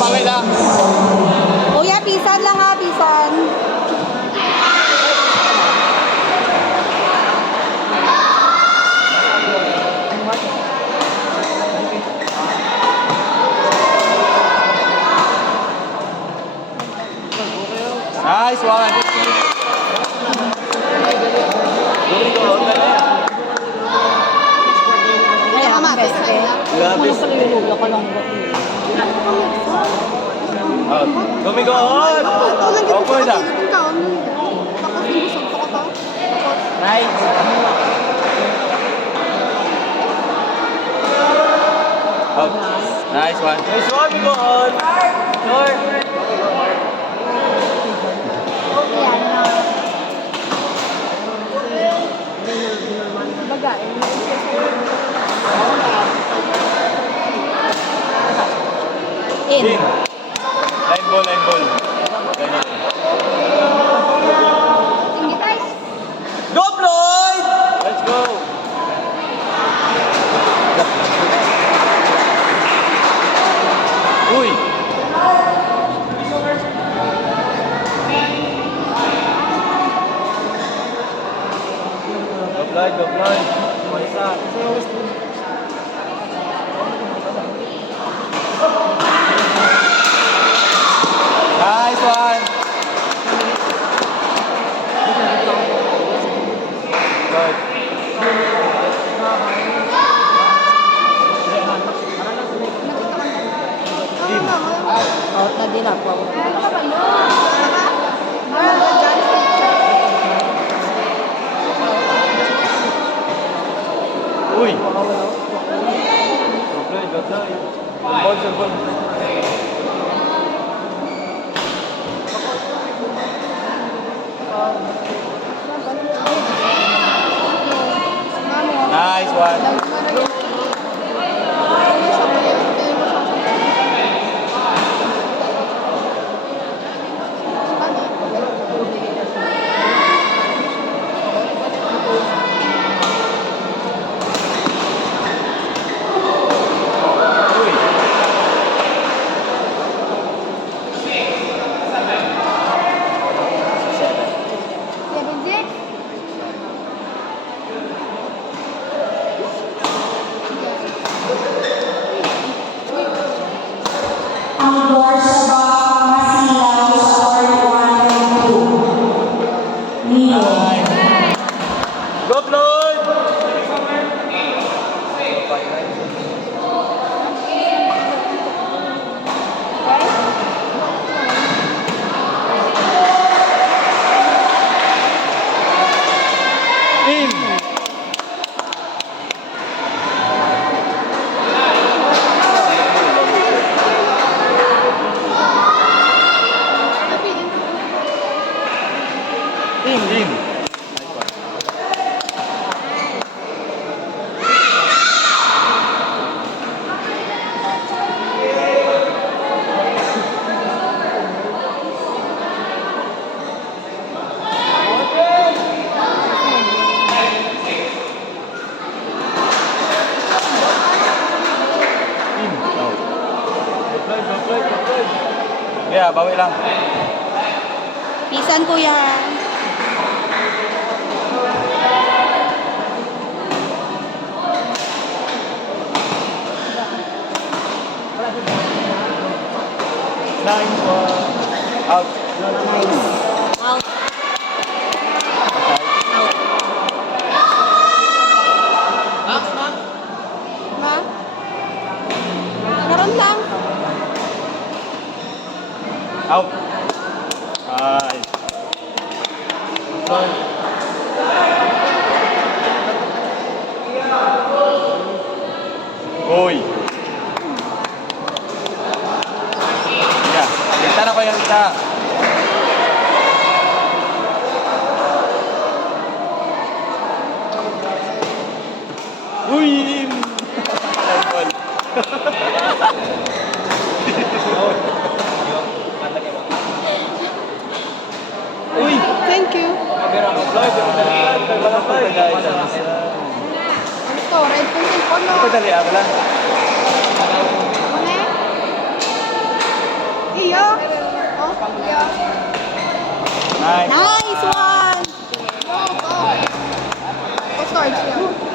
Baway lang. Kuya, pisan lang ha, pisan. Nice one. Kaya ka mabes. Labis. Gumigoon! Opo na. Nice. Out. Nice one. Nice one, Gumigoon. Sure. In. Line ball, line ball. Go, Floyd! Let's go. Uy! Go, Floyd, go, Floyd. Nice one. Good. Out na din ako. Uy! Go, Floyd, go, Floyd. Good ball. Nice one. Ang Borsa Masilaw sa Order 1 and 2. Nino. Go, Floyd! In! In. Yeah, bawi lang. Pisan kuya. Nice one. Out. Nice. Out. Out. Ma? Karon lang. Out. Nice. Uy. Yeah. Kita na ko yan, kita. Uy! Nice one. Ano to? Red pen cellphone mo. Dali, ako lang. Ano? Iyo. Oh, iyo. Nice. Nice one! Go, go. Go, storage.